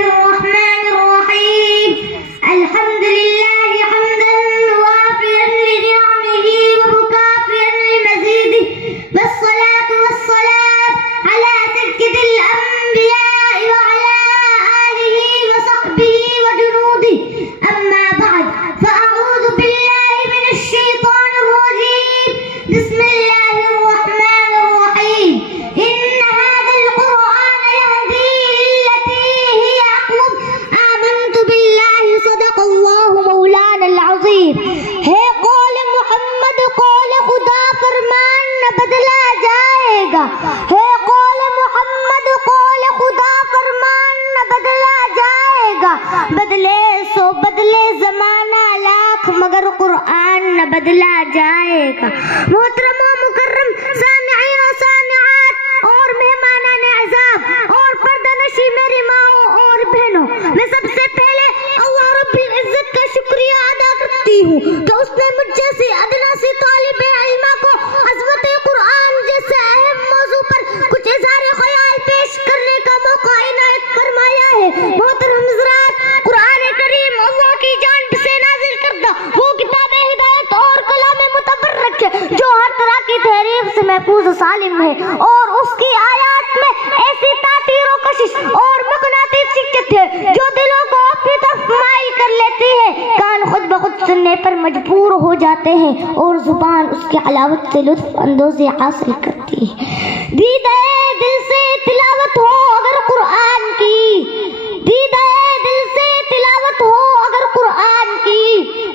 الرحمن الرحيم. الحمد لله حمدا وافيا لنعمه ومكافئا لمزيده، والصلاة والسلام على سيد الأنبياء وعلى آله وصحبه وجنوده. أما بعد، فأعوذ بالله من الشيطان الرجيم. بسم الله الرحمن الرحيم. إن هذا القرآن يهدي للتي هي أقوم. آمنت بالله صدق الله مولانا العظيم. ہے قول محمد قول خدا فرمان نہ بدلا جائے گا. ہے قول محمد قول خدا فرمان نہ بدلا جائے گا. بدلے سو بدلے زمانہ لاکھ مگر قرآن نہ بدلا جائے گا. محترم و مکرم سامعین و سامعات اور مہمانان اعزاب اور پردہ نشی میری ماؤں اور بہنوں، میں سب سے پہلے اللہ رب العزت کا شکریہ ادا کرتی ہوں کہ اس نے مجھ جیسی ادنا سی طالب علمہ کو عظمت قرآن جیسے اہم موضوع پر کچھ اظہار خیال پیش کرنے کا موقع عنایت فرمایا ہے. محترم حضرات، قرآن کریم اللہ کی جانب سے نازل کردہ وہ کتاب ہدایت اور کلام متبرک ہے جو ہر طرح کی تحریف سے محفوظ و سالم ہے، اور اس کی آیات میں ایسی تاثیر و کشش اور مقناطیسیت ہے جو دلوں کو اپنی طرف مائل کر لیتی ہے. کان خود بخود سننے پر مجبور ہو جاتے ہیں اور زبان اس کی حلاوت سے لطف اندوزی حاصل کرتی ہے. دیدہ دل سے تلاوت ہو اگر قرآن کی، دیدہ دل سے تلاوت ہو اگر قرآن کی،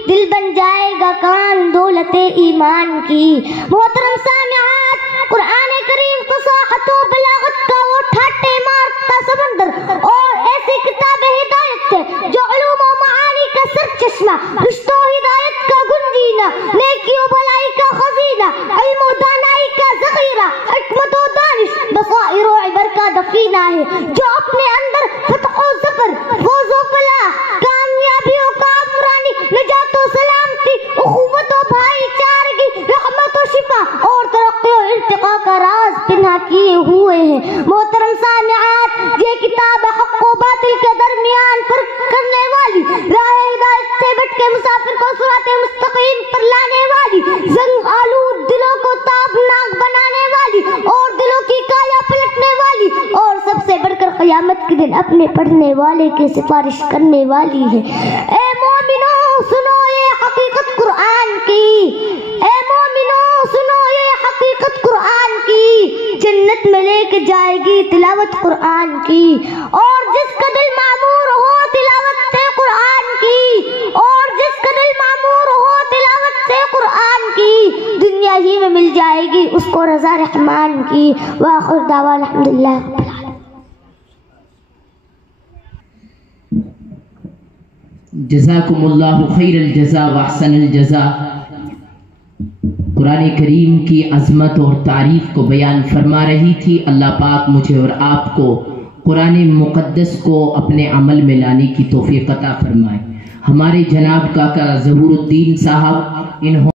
دل بن جائے گا کان دولت ایمان کی. محترم سامعات، قرآن کریم فصاحت و بلاغت کا وہ ٹھاٹے مارتا سمندر اور ایسی کتاب ہدایت ہے جو علوم و معانی کا سر چشمہ، رشت و ہدایت کا گنجینہ، نیکی و بھلائی کا خزینہ، علم و دانائی کا ذخیرہ، حکمت و دانش، بصائر و عبر کا دفینہ ہے جو اپنے اندر فتح و ظفر، فوز و فلاح، کامیابی و کامرانی، نجات و سلامتی، اخوت و بھائی چارگی، رحمت و شفا اور ترقی و ارتقاء کا راز پنہا کیے ہوئے ہیں. محترم سامعات، یہ کتاب حق و باطل کے درمیان فرق کرنے والی، راہ ہدایت سے بٹ کے مسافر کو صراط مستقیم پر لانے والی، زنگ آلود دلوں کو تابناک بنانے والی اور دلوں کی کایا پلٹنے والی، اور سب سے بڑھ کر قیامت کے دن اپنے پڑھنے والے کی سفارش کرنے والی ہے. اے مومنو سنو یہ حقیقت قرآن کی، اے مومنو سنو یہ حقیقت قرآن کی، جنت میں لے کے جائے گی تلاوت قرآن کی. اور جس کا دل معمور ہو تلاوت سے قرآن کی، اور جس کا دل معمور ہو تلاوت سے قرآن کی، دنیا ہی میں مل جائے گی اس کو رضا رحمان کی. وآخر دعوانا الحمدللہ رب العالمین. جزاکم اللہ خیر الجزا واحسن الجزا. قرآن کریم کی عظمت اور تعریف کو بیان فرما رہی تھی. اللہ پاک مجھے اور آپ کو قرآن مقدس کو اپنے عمل میں لانے کی توفیق عطا فرمائے. ہمارے جناب کاکا ظہور الدین صاحب انہوں